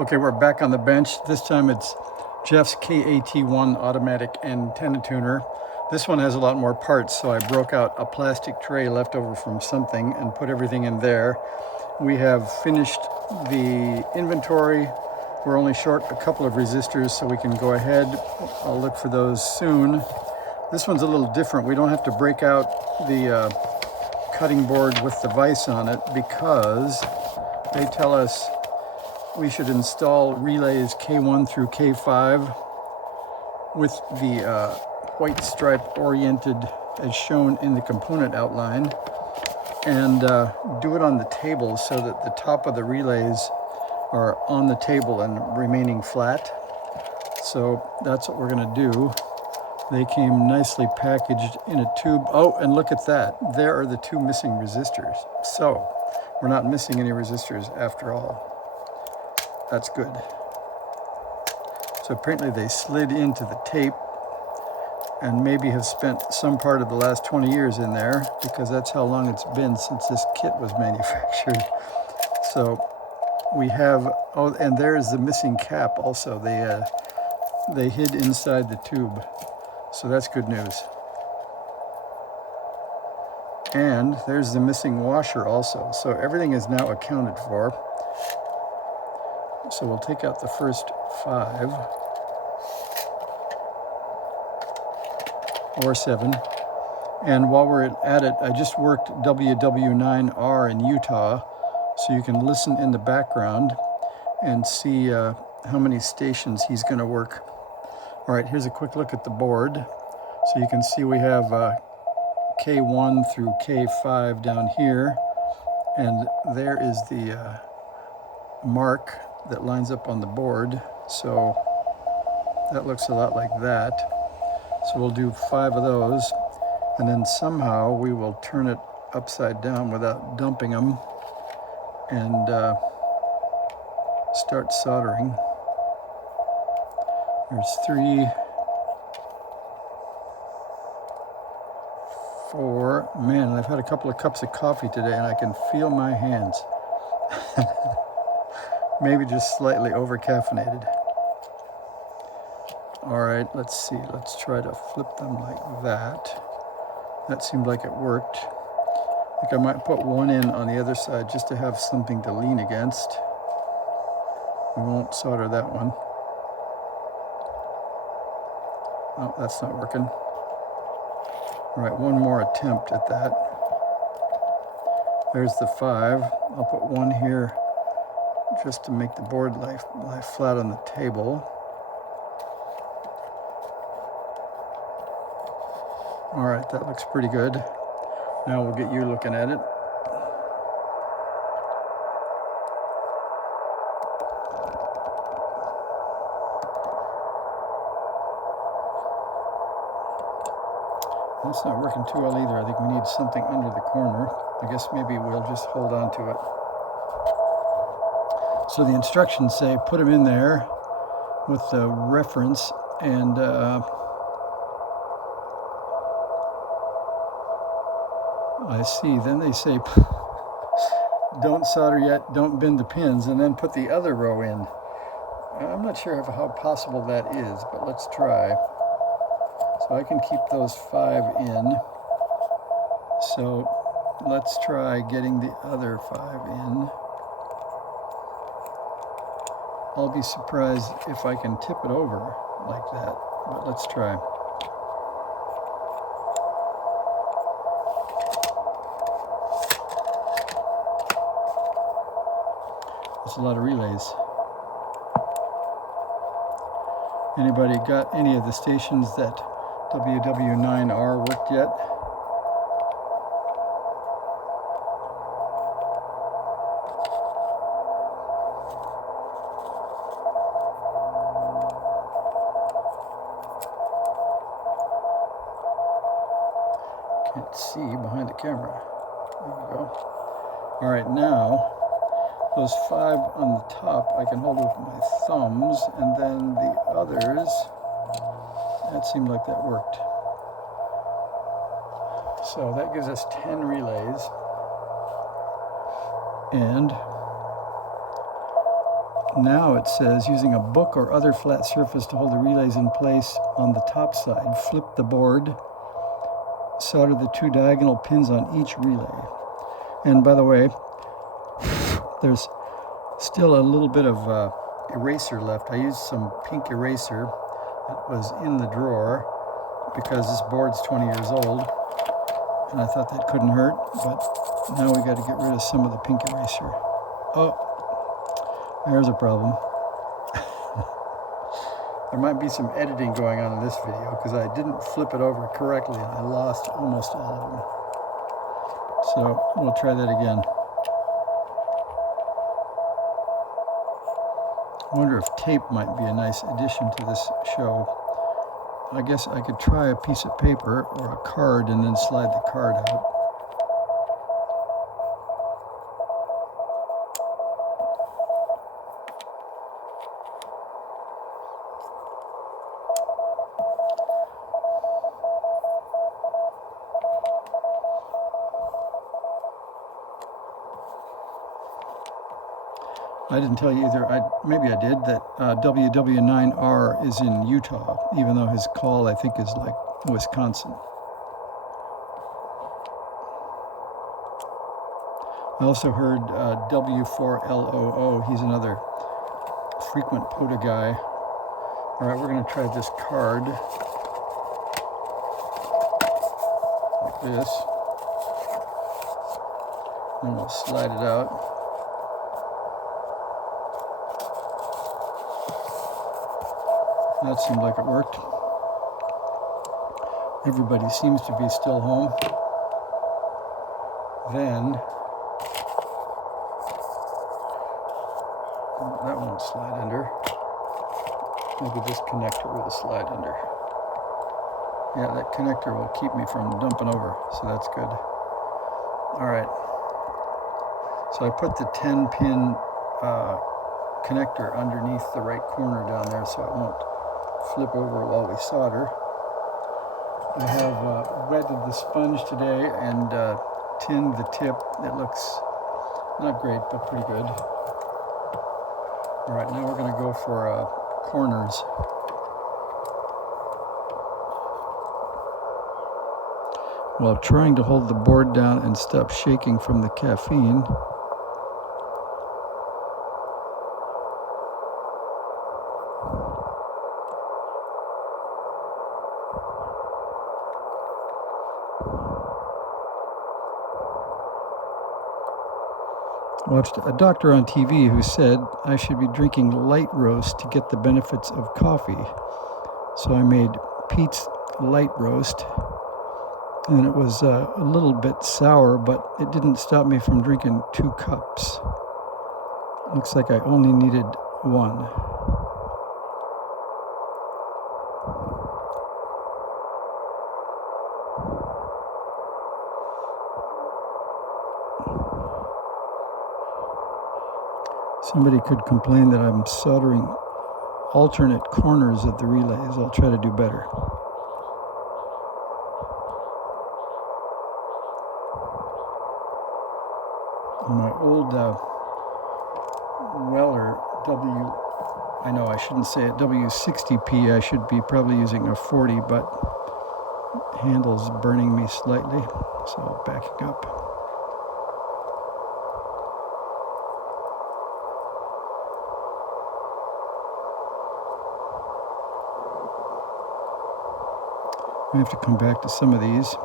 Okay, we're back on the bench. This time it's Jeff's KAT1 automatic antenna tuner. This one has a lot more parts, so I broke out a plastic tray left over from something and put everything in there. We have finished the inventory. We're only short a couple of resistors, so we can go ahead. I'll look for those soon. This one's a little different. We don't have to break out the cutting board with the vise on it because they tell us we should install relays K1 through K5 with the white stripe oriented as shown in the component outline, and do it on the table so that the top of the relays are on the table and remaining flat. So that's what we're going to do. They came nicely packaged in a tube. Oh, and look at that. There are the two missing resistors. So we're not missing any resistors after all. That's good. So apparently they slid into the tape and maybe have spent some part of the last 20 years in there, because that's how long it's been since this kit was manufactured. So we have, oh, and there's the missing cap also. They hid inside the tube. So that's good news. And there's the missing washer also. So everything is now accounted for. So we'll take out the first 5 or 7. And while we're at it, I just worked WW9R in Utah, so you can listen in the background and see how many stations he's going to work. All right, here's a quick look at the board. So you can see we have K1 through K5 down here, and there is the mark that lines up on the board. So that looks a lot like that. So we'll do 5 of those, and then somehow we will turn it upside down without dumping them and start soldering. There's 3, 4. Man, I've had a couple of cups of coffee today and I can feel my hands. Maybe just slightly over-caffeinated. All right, let's see. Let's try to flip them like that. That seemed like it worked. I think I might put one in on the other side just to have something to lean against. We won't solder that one. Oh, that's not working. All right, one more attempt at that. There's the 5. I'll put one here just to make the board lie flat on the table. All right, that looks pretty good. Now we'll get you looking at it. That's not working too well either. I think we need something under the corner. I guess maybe we'll just hold on to it. So the instructions say put them in there with the reference, and I see. Then they say don't solder yet, don't bend the pins, and then put the other row in. I'm not sure how possible that is, but let's try. So I can keep those 5 in. So let's try getting the other 5 in. I'll be surprised if I can tip it over like that, but let's try. That's a lot of relays. Anybody got any of the stations that WW9R worked yet? Can't see behind the camera. There we go. All right, now those 5 on the top I can hold with my thumbs, and then the others, that seemed like that worked. So that gives us 10 relays. And Now it says, using a book or other flat surface to hold the relays in place on the top side, flip the board, solder the 2 diagonal pins on each relay. And by the way, there's still a little bit of eraser left. I used some pink eraser that was in the drawer because this board's 20 years old, and I thought that couldn't hurt, but now we got to get rid of some of the pink eraser. Oh, there's a problem. There might be some editing going on in this video because I didn't flip it over correctly and I lost almost all of them. So we'll try that again. I wonder if tape might be a nice addition to this show. I guess I could try a piece of paper or a card and then slide the card out. I didn't tell you either, maybe I did, that WW9R is in Utah, even though his call, I think, is like Wisconsin. I also heard W4LOO, he's another frequent POTA guy. All right, we're going to try this card, like this, and we'll slide it out. That seemed like it worked. Everybody seems to be still home. Then, that won't slide under. Maybe this connector will slide under. Yeah, that connector will keep me from dumping over, so that's good. All right. So I put the 10-pin connector underneath the right corner down there so it won't flip over while we solder. I have wetted the sponge today and tinned the tip. It looks not great, but pretty good. All right, now we're going to go for corners. While trying to hold the board down and stop shaking from the caffeine, watched a doctor on TV who said I should be drinking light roast to get the benefits of coffee. So I made Pete's light roast, and it was a little bit sour, but it didn't stop me from drinking 2 cups. Looks like I only needed 1. Somebody could complain that I'm soldering alternate corners of the relays. I'll try to do better. My old Weller I know I shouldn't say it, W60P, I should be probably using a 40, but handle's burning me slightly, so backing up. I have to come back to some of these.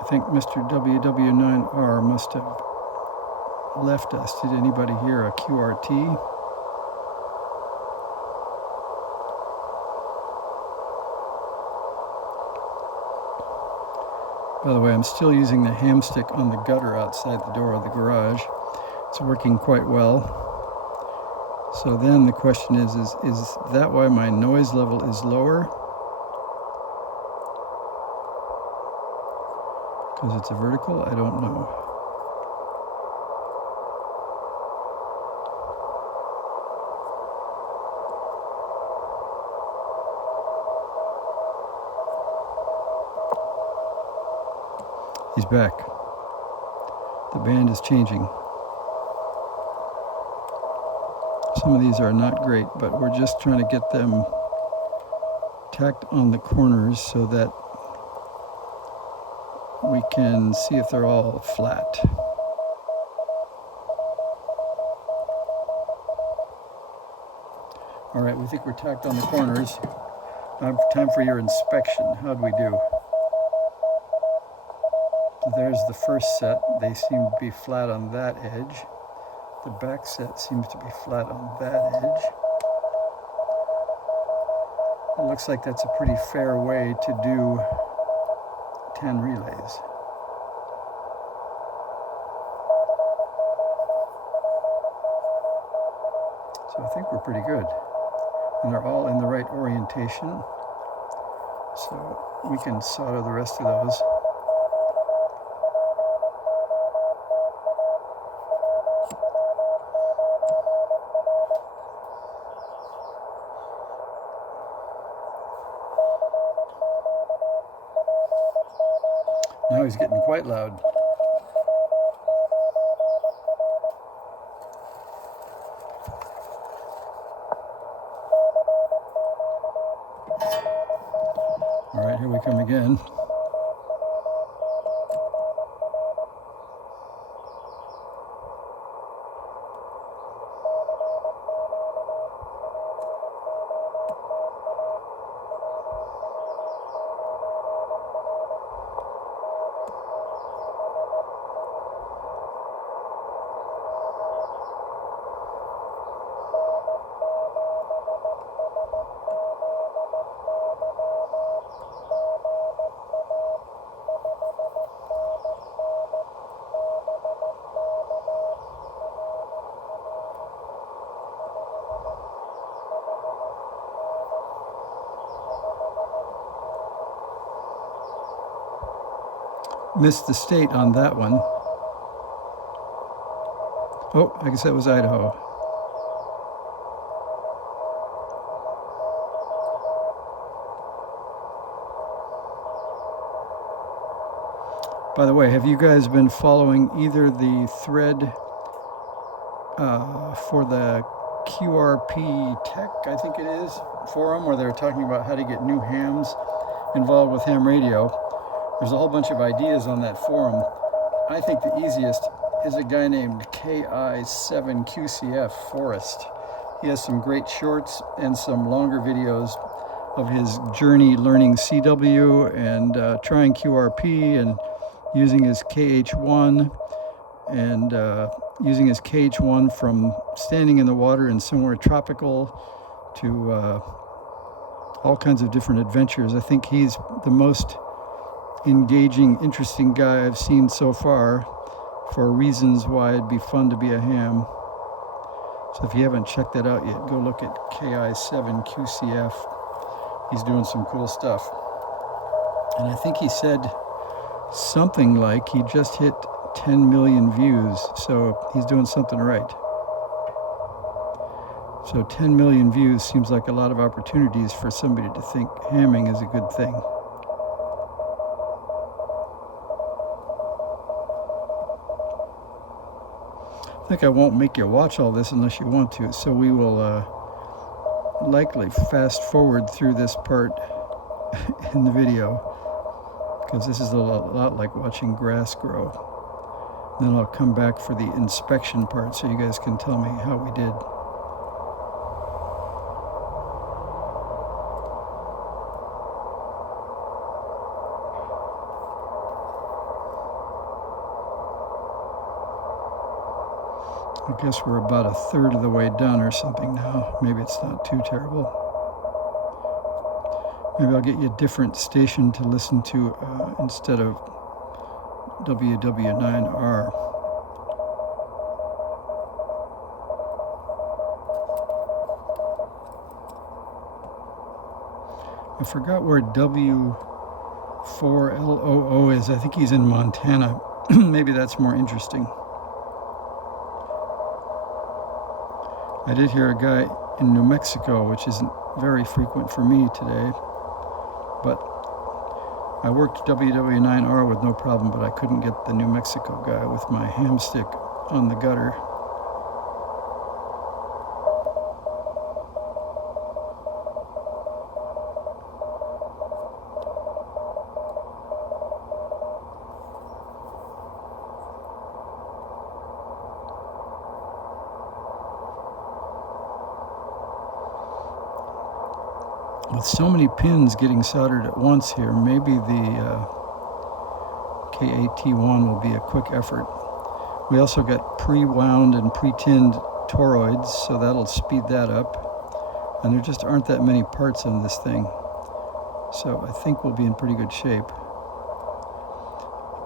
I think Mr. WW9R must have left us. Did anybody hear a QRT? By the way, I'm still using the hamstick on the gutter outside the door of the garage. It's working quite well. So then the question is that why my noise level is lower? Because it's a vertical? I don't know. He's back. The band is changing. Some of these are not great, but we're just trying to get them tacked on the corners so that we can see if they're all flat. All right, we think we're tacked on the corners. Now, time for your inspection. How'd we do? So there's the first set. They seem to be flat on that edge. The back set seems to be flat on that edge. It looks like that's a pretty fair way to do 10 relays. So I think we're pretty good. And they're all in the right orientation. So we can solder the rest of those. Now he's getting quite loud. All right, here we come again. Missed the state on that one. Oh, I guess that was Idaho. By the way, have you guys been following either the thread for the QRP Tech, I think it is, forum, where they're talking about how to get new hams involved with ham radio? There's a whole bunch of ideas on that forum. I think the easiest is a guy named KI7QCF Forrest. He has some great shorts and some longer videos of his journey learning CW and trying QRP and using his KH1 and using his KH1 from standing in the water in somewhere tropical to all kinds of different adventures. I think he's the most engaging, interesting guy I've seen so far for reasons why it'd be fun to be a ham. So if you haven't checked that out yet, go look at KI7QCF. He's doing some cool stuff. And I think he said something like he just hit 10 million views, so he's doing something right. So 10 million views seems like a lot of opportunities for somebody to think hamming is a good thing. I think I won't make you watch all this unless you want to, so we will likely fast forward through this part in the video, because this is a lot like watching grass grow. Then I'll come back for the inspection part so you guys can tell me how we did. I guess we're about a third of the way done or something now. Maybe it's not too terrible. Maybe I'll get you a different station to listen to instead of WW9R. I forgot where W4LOO is. I think he's in Montana. Maybe that's more interesting. I did hear a guy in New Mexico, which isn't very frequent for me today, but I worked WW9R with no problem, but I couldn't get the New Mexico guy with my hamstick on the gutter. With so many pins getting soldered at once here, maybe the KAT1 will be a quick effort. We also got pre-wound and pre-tinned toroids, so that'll speed that up. And there just aren't that many parts on this thing, so I think we'll be in pretty good shape.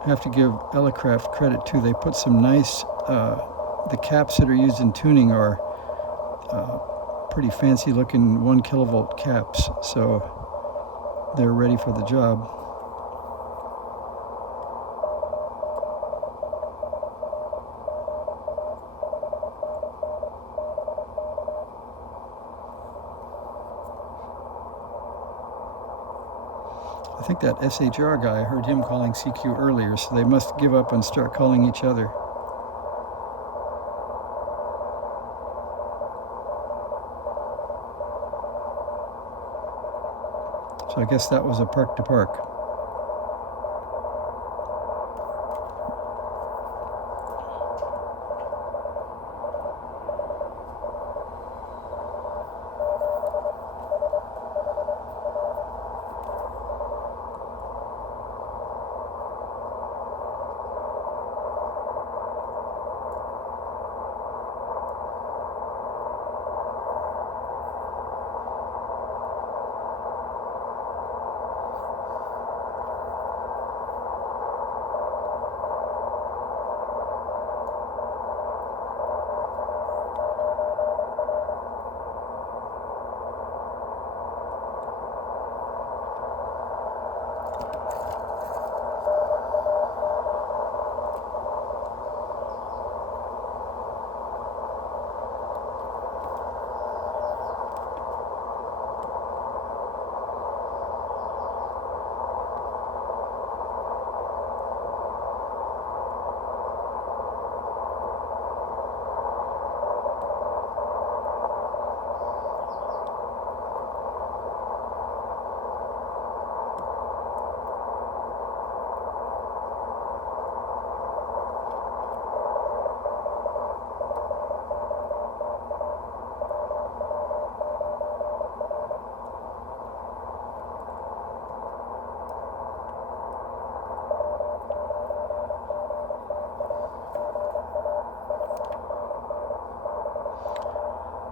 I have to give Elecraft credit too. They put some nice, the caps that are used in tuning are pretty fancy looking 1 kilovolt caps, so they're ready for the job. I think that SHR guy, I heard him calling CQ earlier, so they must give up and start calling each other. So I guess that was a park to park.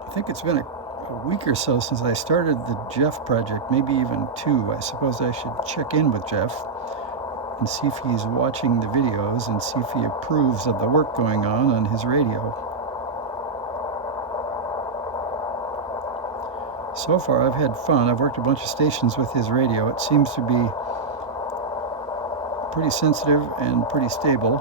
I think it's been a week or so since I started the Jeff project, maybe even 2. I suppose I should check in with Jeff and see if he's watching the videos and see if he approves of the work going on his radio. So far I've had fun. I've worked a bunch of stations with his radio. It seems to be pretty sensitive and pretty stable.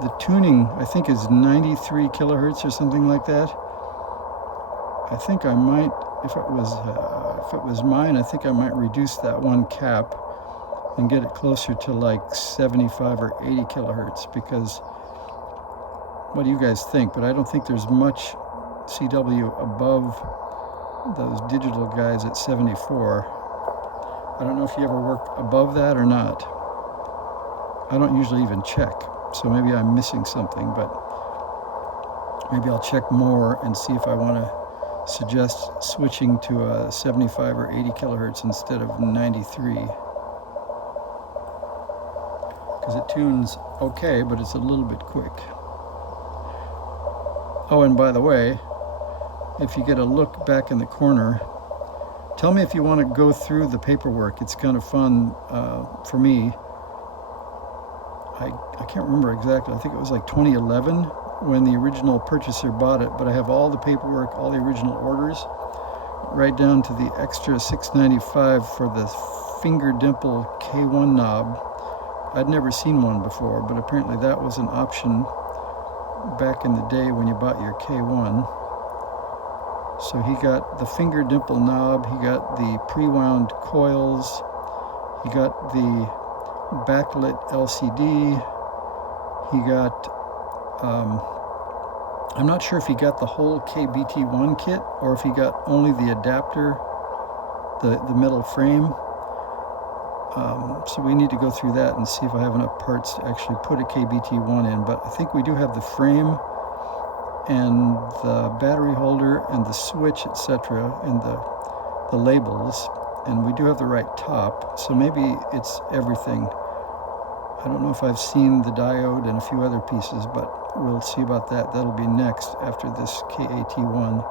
The tuning, I think, is 93 kilohertz or something like that. I think I might, if it was mine, I think I might reduce that one cap and get it closer to like 75 or 80 kilohertz, because what do you guys think? But I don't think there's much CW above those digital guys at 74. I don't know if you ever work above that or not. I don't usually even check, so maybe I'm missing something, but maybe I'll check more and see if I want to suggest switching to a 75 or 80 kilohertz instead of 93. Because it tunes okay, but it's a little bit quick. Oh, and by the way, if you get a look back in the corner, tell me if you want to go through the paperwork. It's kind of fun for me. I can't remember exactly. I think it was like 2011 when the original purchaser bought it, but I have all the paperwork, all the original orders, right down to the extra $6.95 for the finger dimple K1 knob. I'd never seen one before, but apparently that was an option back in the day when you bought your K1. So he got the finger dimple knob, he got the pre-wound coils, he got the backlit LCD, he got, I'm not sure if he got the whole KBT1 kit or if he got only the adapter, the metal frame. So we need to go through that and see if I have enough parts to actually put a KBT1 in, but I think we do have the frame and the battery holder and the switch, etc., and the labels, and we do have the right top, so maybe it's everything. I don't know if I've seen the diode and a few other pieces, but we'll see about that. That'll be next after this KAT1.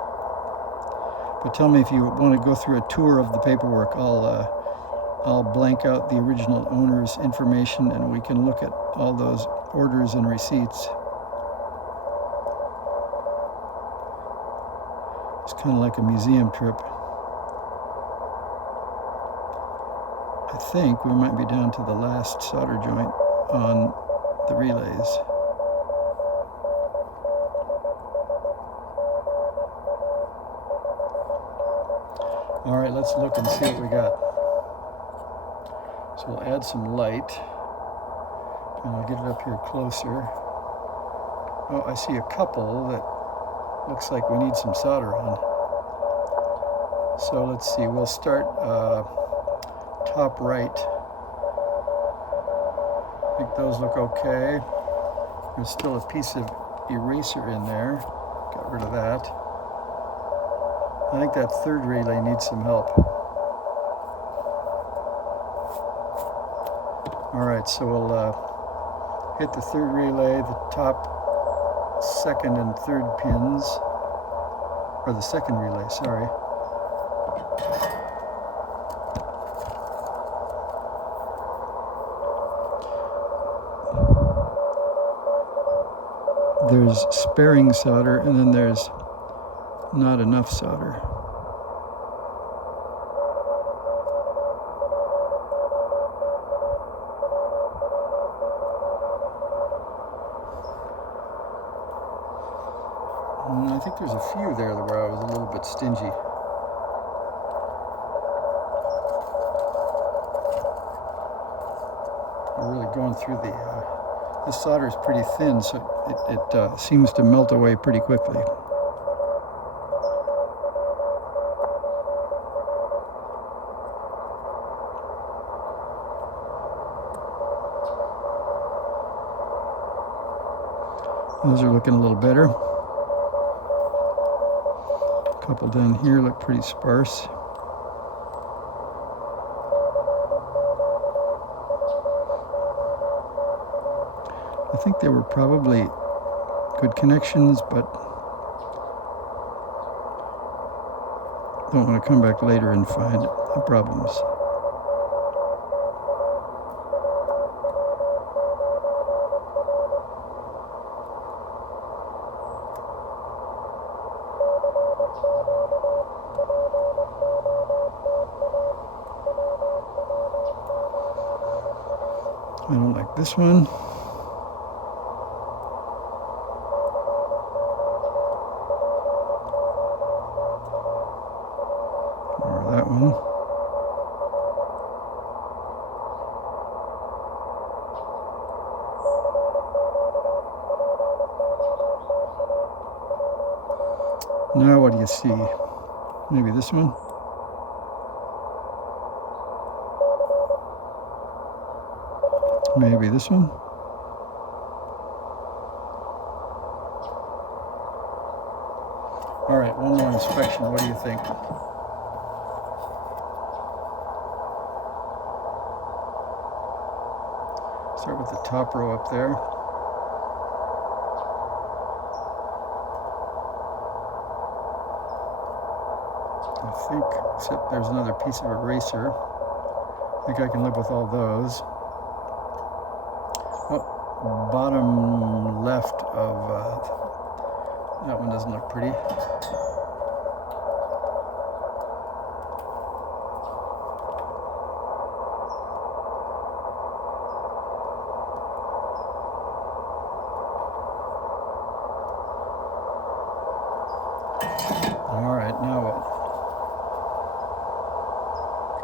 But tell me if you want to go through a tour of the paperwork. I'll blank out the original owner's information and we can look at all those orders and receipts. It's kind of like a museum trip. I think we might be down to the last solder joint on the relays. All right, let's look and see what we got. So we'll add some light, and I'll get it up here closer. Oh, I see a couple that looks like we need some solder on. So let's see, we'll start top right. I think those look okay. There's still a piece of eraser in there. Got rid of that. I think that third relay needs some help. All right, so we'll hit the third relay, the top second and third pins, or the second relay, sorry. There's sparing solder, and then there's not enough solder. I think there's a few there where I was a little bit stingy. We're really going through this solder is pretty thin, so it seems to melt away pretty quickly. Those are looking a little better. A couple down here look pretty sparse. I think they were probably good connections, but don't want to come back later and find problems. I don't like this one. Or that one. Now what do you see? Maybe this one? Maybe this one? All right, one more inspection. What do you think? Start with the top row up there. I think, except there's another piece of eraser. I think I can live with all those. Oh, bottom left of that one doesn't look pretty. All right, now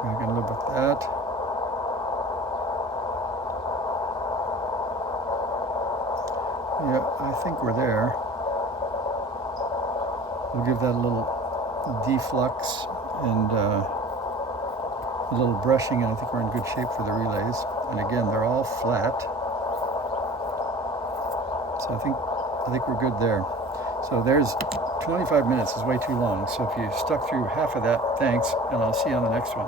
I can live with that. Yeah, I think we're there. We'll give that a little deflux and a little brushing, and I think we're in good shape for the relays. And again, they're all flat. So I think we're good there. So there's 25 minutes is way too long. So if you stuck through half of that, thanks, and I'll see you on the next one.